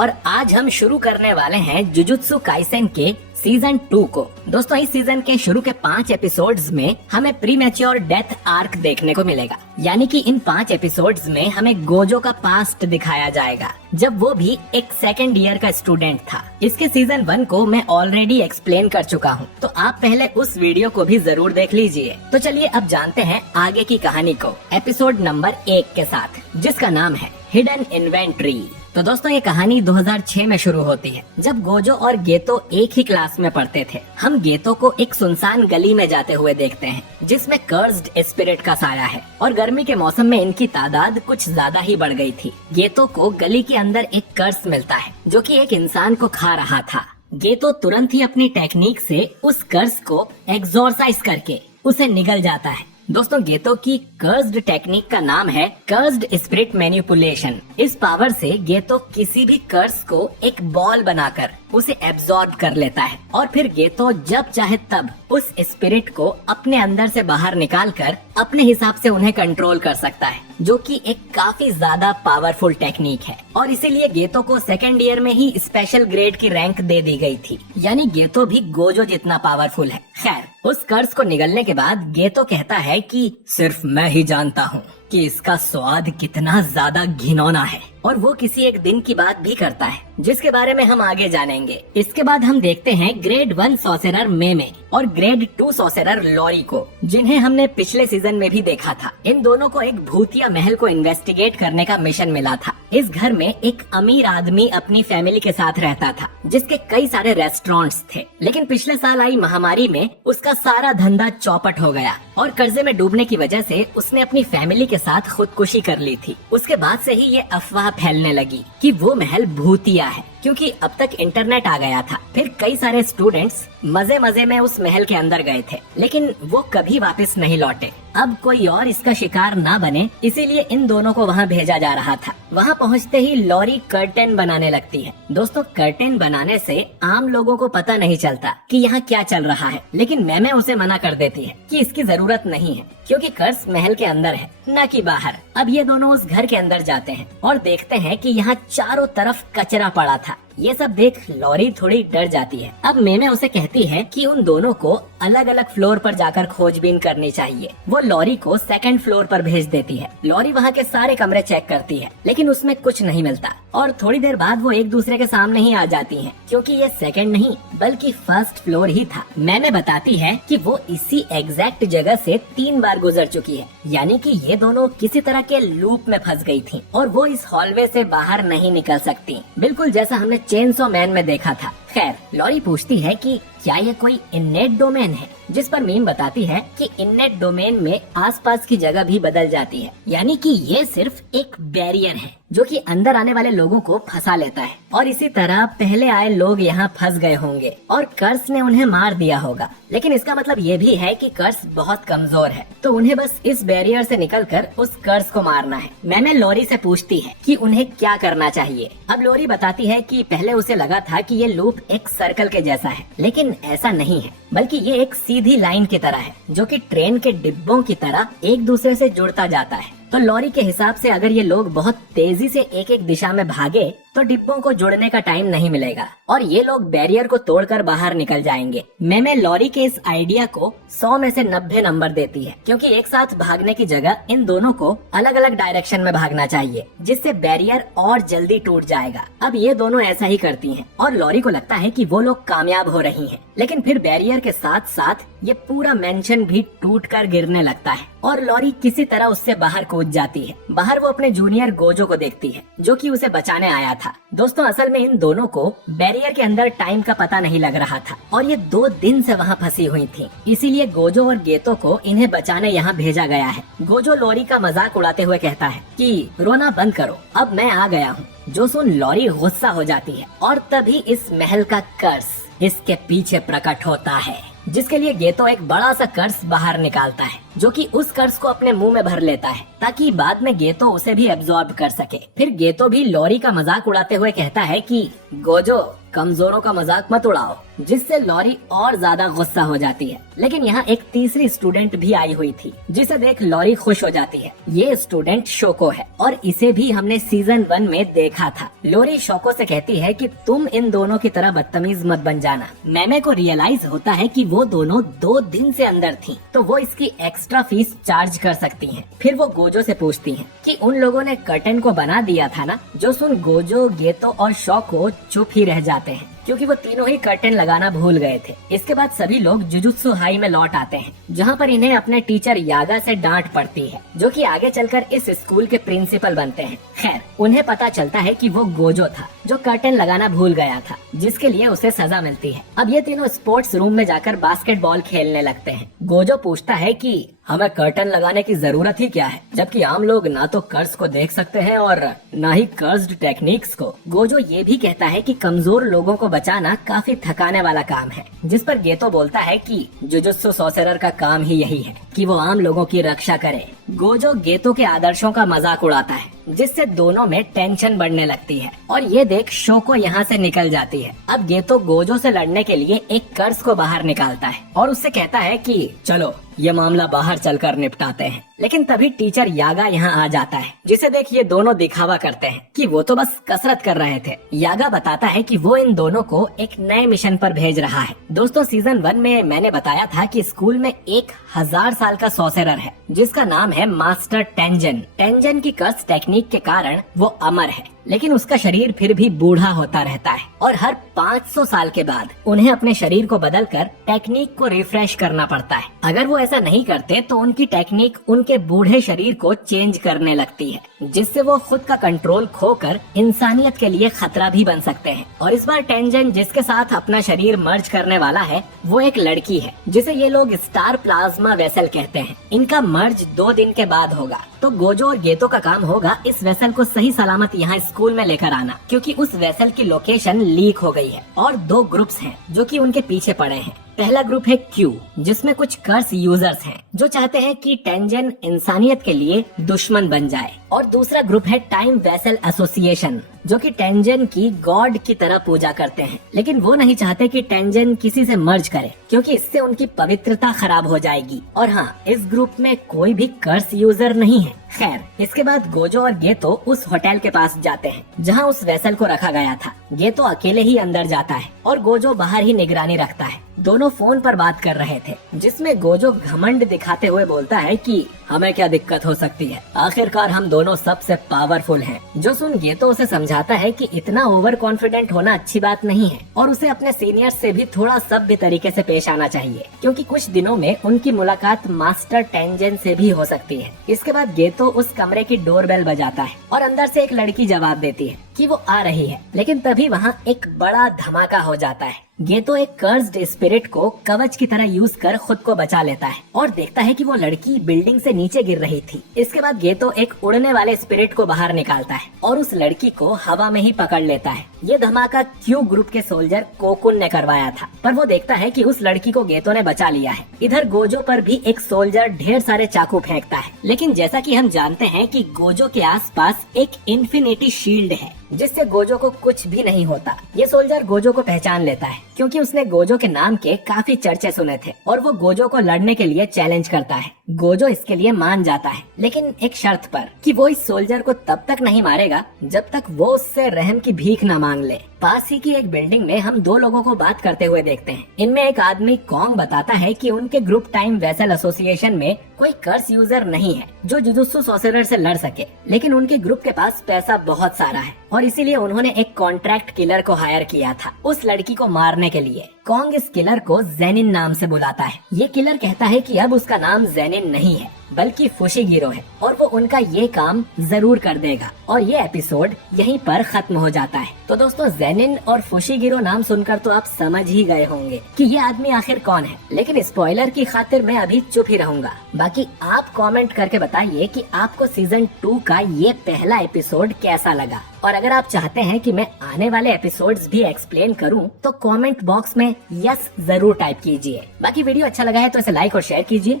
और आज हम शुरू करने वाले हैं जुजुत्सु काइसेन के सीजन 2 को। दोस्तों इस सीजन के शुरू के 5 एपिसोड्स में हमें प्री मैच्योर डेथ आर्क देखने को मिलेगा, यानी कि इन 5 एपिसोड्स में हमें गोजो का पास्ट दिखाया जाएगा जब वो भी एक सेकेंड ईयर का स्टूडेंट था। इसके सीजन 1 को मैं ऑलरेडी एक्सप्लेन कर चुका हूँ, तो आप पहले उस वीडियो को भी जरूर देख लीजिए। तो चलिए अब जानते हैं आगे की कहानी को एपिसोड नंबर 1 के साथ, जिसका नाम है हिडन इन्वेंट्री। तो दोस्तों ये कहानी 2006 में शुरू होती है, जब गोजो और गेतो एक ही क्लास में पढ़ते थे। हम गेतो को एक सुनसान गली में जाते हुए देखते हैं, जिसमें कर्स्ड स्पिरिट का साया है और गर्मी के मौसम में इनकी तादाद कुछ ज्यादा ही बढ़ गई थी। गेतो को गली के अंदर एक कर्स मिलता है, जो कि एक इंसान को खा रहा था। गेतो तुरंत ही अपनी टेक्निक से उस कर्स को एक्सोरसाइज करके उसे निगल जाता है। दोस्तों गेतो की कर्स्ड टेक्निक का नाम है कर्स्ड स्पिरिट मैनिपुलेशन। इस पावर से गेतो किसी भी कर्स को एक बॉल बनाकर उसे एब्जॉर्ब कर लेता है और फिर गेतो जब चाहे तब उस स्पिरिट को अपने अंदर से बाहर निकालकर अपने हिसाब से उन्हें कंट्रोल कर सकता है, जो कि एक काफी ज्यादा पावरफुल टेक्निक है। और इसीलिए गेतो को सेकेंड ईयर में ही स्पेशल ग्रेड की रैंक दे दी गई थी, यानी गेतो भी गोजो जितना पावरफुल है। खैर उस कर्स को निगलने के बाद गेतो कहता है कि सिर्फ मैं ही जानता हूँ कि इसका स्वाद कितना ज्यादा घिनौना है, और वो किसी एक दिन की बात भी करता है, जिसके बारे में हम आगे जानेंगे। इसके बाद हम देखते हैं ग्रेड 1 सॉसेरर मेमे और ग्रेड 2 सॉसेरर लॉरी को, जिन्हें हमने पिछले सीजन में भी देखा था। इन दोनों को एक भूतिया महल को इन्वेस्टिगेट करने का मिशन मिला था। इस घर में एक अमीर आदमी अपनी फैमिली के साथ रहता था, जिसके कई सारे रेस्टोरेंट्स थे, लेकिन पिछले साल आई महामारी में उसका सारा धंधा चौपट हो गया और कर्जे में डूबने की वजह से उसने अपनी फैमिली के साथ खुदकुशी कर ली थी। उसके बाद से ही ये अफवाह फैलने लगी कि वो महल भूतिया है, क्योंकि अब तक इंटरनेट आ गया था। फिर कई सारे स्टूडेंट्स मजे मजे में उस महल के अंदर गए थे, लेकिन वो कभी वापस नहीं लौटे। अब कोई और इसका शिकार ना बने, इसीलिए इन दोनों को वहाँ भेजा जा रहा था। वहाँ पहुँचते ही लॉरी कर्टेन बनाने लगती है। दोस्तों कर्टेन बनाने से आम लोगों को पता नहीं चलता कि यहाँ क्या चल रहा है, लेकिन मैमे उसे मना कर देती है कि इसकी जरूरत नहीं है, क्योंकि कर्स महल के अंदर है, न कि बाहर। अब ये दोनों उस घर के अंदर जाते हैं और देखते हैं कि यहाँ चारों तरफ कचरा पड़ा था। ये सब देख लॉरी थोड़ी डर जाती है। अब मेमे उसे कहती है कि उन दोनों को अलग अलग फ्लोर पर जाकर खोजबीन करनी चाहिए। वो लॉरी को सेकंड फ्लोर पर भेज देती है। लॉरी वहाँ के सारे कमरे चेक करती है, लेकिन उसमें कुछ नहीं मिलता और थोड़ी देर बाद वो एक दूसरे के सामने ही आ जाती हैं, क्योंकि ये सेकंड नहीं बल्कि फर्स्ट फ्लोर ही था। मेमे बताती है कि वो इसी एग्जैक्ट जगह से 3 बार गुजर चुकी है, यानी कि ये दोनों किसी तरह के लूप में फंस गई थी और वो इस हॉलवे से बाहर नहीं निकल सकती, बिल्कुल जैसा हमने चेनसो मैन में देखा था। खैर लॉरी पूछती है कि क्या ये कोई इननेट डोमेन है, जिस पर मीम बताती है कि इननेट डोमेन में आसपास की जगह भी बदल जाती है, यानी कि ये सिर्फ एक बैरियर है जो कि अंदर आने वाले लोगों को फंसा लेता है। और इसी तरह पहले आए लोग यहाँ फंस गए होंगे और कर्स ने उन्हें मार दिया होगा, लेकिन इसका मतलब ये भी है कि कर्स बहुत कमजोर है, तो उन्हें बस इस बैरियर से निकलकर उस कर्स को मारना है। मैंने लॉरी से पूछती है कि उन्हें क्या करना चाहिए। अब लॉरी बताती है कि पहले उसे लगा था कि ये लूप एक सर्कल के जैसा है, लेकिन ऐसा नहीं है, बल्कि ये एक सीधी लाइन की तरह है, जो कि ट्रेन के डिब्बों की तरह एक दूसरे से जुड़ता जाता है। तो लॉरी के हिसाब से अगर ये लोग बहुत तेजी से एक एक दिशा में भागे तो डिब्बों को जुड़ने का टाइम नहीं मिलेगा और ये लोग बैरियर को तोड़कर बाहर निकल जाएंगे। मैंने लॉरी के इस आइडिया को 100 में से 90 नंबर देती है, क्योंकि एक साथ भागने की जगह इन दोनों को अलग अलग डायरेक्शन में भागना चाहिए, जिससे बैरियर और जल्दी टूट जाएगा। अब ये दोनों ऐसा ही करती हैं और लॉरी को लगता है कि वो लोग कामयाब हो रही हैं, लेकिन फिर बैरियर के साथ साथ ये पूरा मेंशन भी टूटकर गिरने लगता है और लॉरी किसी तरह उससे बाहर कूद जाती है। बाहर वो अपने जूनियर गोजो को देखती है, जो कि उसे बचाने आया था। दोस्तों असल में इन दोनों को बैरियर के अंदर टाइम का पता नहीं लग रहा था और ये 2 दिन से वहाँ फंसी हुई थी, इसीलिए गोजो और गेतो को इन्हें बचाने यहाँ भेजा गया है। गोजो लॉरी का मजाक उड़ाते हुए कहता है कि रोना बंद करो, अब मैं आ गया हूँ। जो सुन लॉरी गुस्सा हो जाती है और तभी इस महल का कर्स इसके पीछे प्रकट होता है, जिसके लिए गेतो एक बड़ा सा कर्स बाहर निकालता है, जो कि उस कर्स को अपने मुंह में भर लेता है ताकि बाद में गेतो उसे भी एब्जॉर्ब कर सके। फिर गेतो भी लॉरी का मजाक उड़ाते हुए कहता है कि गोजो, कमजोरों का मजाक मत उड़ाओ, जिससे लॉरी और ज्यादा गुस्सा हो जाती है। लेकिन यहाँ एक तीसरी स्टूडेंट भी आई हुई थी, जिसे देख लॉरी खुश हो जाती है। ये स्टूडेंट शोको है और इसे भी हमने सीजन 1 में देखा था। लॉरी शोको से कहती है कि तुम इन दोनों की तरह बदतमीज मत बन जाना। मैमे को रियलाइज होता है कि वो दोनों 2 दिन से अंदर थी, तो वो इसकी एक्स्ट्रा फीस चार्ज कर सकती हैं। फिर वो गोजो से पूछती हैं कि उन लोगों ने कर्टन को बना दिया था ना। जो सुन गोजो, गेतो और शोको चुप ही रह जाते हैं, क्योंकि वो तीनों ही कर्टन लगाना भूल गए थे। इसके बाद सभी लोग जुजुत्सु हाई में लौट आते हैं, जहाँ पर इन्हें अपने टीचर यागा से डांट पड़ती है, जो कि आगे चलकर इस स्कूल के प्रिंसिपल बनते हैं। खैर, उन्हें पता चलता है कि वो गोजो था जो कर्टन लगाना भूल गया था, जिसके लिए उसे सजा मिलती है। अब ये तीनों स्पोर्ट्स रूम में जाकर बास्केटबॉल खेलने लगते हैं। गोजो पूछता है कि हमें कर्टन लगाने की जरूरत ही क्या है, जबकि आम लोग ना तो कर्स को देख सकते हैं और ना ही कर्स्ड टेक्निक्स को। गोजो ये भी कहता है कि कमजोर लोगों को बचाना काफी थकाने वाला काम है, जिस पर गेतो बोलता है कि जुजुत्सु सॉर्सरर का काम ही यही है कि वो आम लोगों की रक्षा करे। गोजो गेतो के आदर्शों का मजाक उड़ाता है, जिससे दोनों में टेंशन बढ़ने लगती है और ये देख शोको यहाँ से निकल जाती है। अब गेतो गोजो से लड़ने के लिए एक कर्स को बाहर निकालता है और उससे कहता है कि चलो ये मामला बाहर चलकर निपटाते हैं। लेकिन तभी टीचर यागा यहाँ आ जाता है, जिसे देख ये दोनों दिखावा करते हैं कि वो तो बस कसरत कर रहे थे। यागा बताता है कि वो इन दोनों को एक नए मिशन पर भेज रहा है। दोस्तों, सीजन 1 में मैंने बताया था कि स्कूल में 1000 साल का सॉर्सरर है, जिसका नाम है मास्टर टेंजन। टेंजन की कर्स टेक्निक के कारण वो अमर है, लेकिन उसका शरीर फिर भी बूढ़ा होता रहता है और हर 500 साल के बाद उन्हें अपने शरीर को बदलकर टेक्निक को रिफ्रेश करना पड़ता है। अगर वो ऐसा नहीं करते तो उनकी टेक्निक उनके बूढ़े शरीर को चेंज करने लगती है, जिससे वो खुद का कंट्रोल खोकर इंसानियत के लिए खतरा भी बन सकते हैं। और इस बार टेंजन जिसके साथ अपना शरीर मर्ज करने वाला है, वो एक लड़की है, जिसे ये लोग स्टार प्लाज्मा वेसल कहते हैं। इनका मर्ज 2 दिन के बाद होगा, तो गोजो और गेतो का काम होगा इस वेसल को सही सलामत यहाँ स्कूल में लेकर आना, क्योंकि उस वेसल की लोकेशन लीक हो गई है। और 2 ग्रुप्स हैं जो कि उनके पीछे पड़े हैं। पहला ग्रुप है क्यू, जिसमें कुछ कर्स यूजर्स हैं जो चाहते हैं कि टेंजन इंसानियत के लिए दुश्मन बन जाए, और दूसरा ग्रुप है टाइम वेसल एसोसिएशन, जो कि टेंजन की गॉड की तरह पूजा करते हैं। लेकिन वो नहीं चाहते कि टेंजन किसी से मर्ज करे, क्योंकि इससे उनकी पवित्रता खराब हो जाएगी। और हाँ, इस ग्रुप में कोई भी कर्स यूजर नहीं है। खैर, इसके बाद गोजो और गेतो उस होटल के पास जाते हैं जहाँ उस वेसल को रखा गया था। गेतो अकेले ही अंदर जाता है और गोजो बाहर ही निगरानी रखता है। दोनों फोन पर बात कर रहे थे, जिसमें गोजो घमंड दिखाते हुए बोलता है कि हमें क्या दिक्कत हो सकती है, आखिरकार हम दोनों सबसे पावरफुल हैं। जो सुन गेतो उसे समझाता है कि इतना ओवर कॉन्फिडेंट होना अच्छी बात नहीं है और उसे अपने सीनियर से भी थोड़ा सभ्य तरीके से पेश आना चाहिए, क्योंकि कुछ दिनों में उनकी मुलाकात मास्टर टेंजन से भी हो सकती है। इसके बाद गेतो उस कमरे की डोरबेल बजाता है और अंदर से एक लड़की जवाब देती है कि वो आ रही है। लेकिन तभी वहाँ एक बड़ा धमाका हो जाता है। गेतो एक कर्स्ड स्पिरिट को कवच की तरह यूज कर खुद को बचा लेता है और देखता है कि वो लड़की बिल्डिंग से नीचे गिर रही थी। इसके बाद गेतो एक उड़ने वाले स्पिरिट को बाहर निकालता है और उस लड़की को हवा में ही पकड़ लेता है। ये धमाका क्यू ग्रुप के सोल्जर कोकुन ने करवाया था, पर वो देखता है कि उस लड़की को गेतो ने बचा लिया है। इधर गोजो पर भी एक सोल्जर ढेर सारे चाकू फेंकता है, लेकिन जैसा कि हम जानते हैं कि गोजो के आसपास एक इन्फिनिटी शील्ड है, जिससे गोजो को कुछ भी नहीं होता। ये सोल्जर गोजो को पहचान लेता है, क्योंकि उसने गोजो के नाम के काफी चर्चे सुने थे और वो गोजो को लड़ने के लिए चैलेंज करता है। गोजो इसके लिए मान जाता है, लेकिन एक शर्त पर कि वो इस सोल्जर को तब तक नहीं मारेगा जब तक वो उससे रहम की भीख न मांग ले। पास ही की एक बिल्डिंग में हम 2 लोगों को बात करते हुए देखते हैं। इनमें एक आदमी कॉन्ग बताता है कि उनके ग्रुप टाइम वेसल एसोसिएशन में कोई कर्स यूजर नहीं है जो जुजुत्सु सॉर्सरर से लड़ सके, लेकिन उनके ग्रुप के पास पैसा बहुत सारा है और इसीलिए उन्होंने एक कॉन्ट्रैक्ट किलर को हायर किया था उस लड़की को मारने के लिए। कॉन्ग इस किलर को जेनिन नाम से बुलाता है। ये किलर कहता है कि अब उसका नाम जेनिन नहीं है, बल्कि फुशिगिरो है और वो उनका ये काम जरूर कर देगा और ये एपिसोड यहीं पर खत्म हो जाता है। तो दोस्तों जेनिन और फुशिगिरो नाम सुनकर तो आप समझ ही गए होंगे कि ये आदमी आखिर कौन है, लेकिन स्पॉइलर की खातिर मैं अभी चुप ही रहूंगा। बाकी आप कमेंट करके बताइए कि आपको सीजन 2 का ये पहला एपिसोड कैसा लगा, और अगर आप चाहते हैं कि मैं आने वाले एपिसोड्स भी एक्सप्लेन करूं तो कमेंट बॉक्स में यस जरूर टाइप कीजिए। बाकी वीडियो अच्छा लगा है तो इसे लाइक और शेयर कीजिए।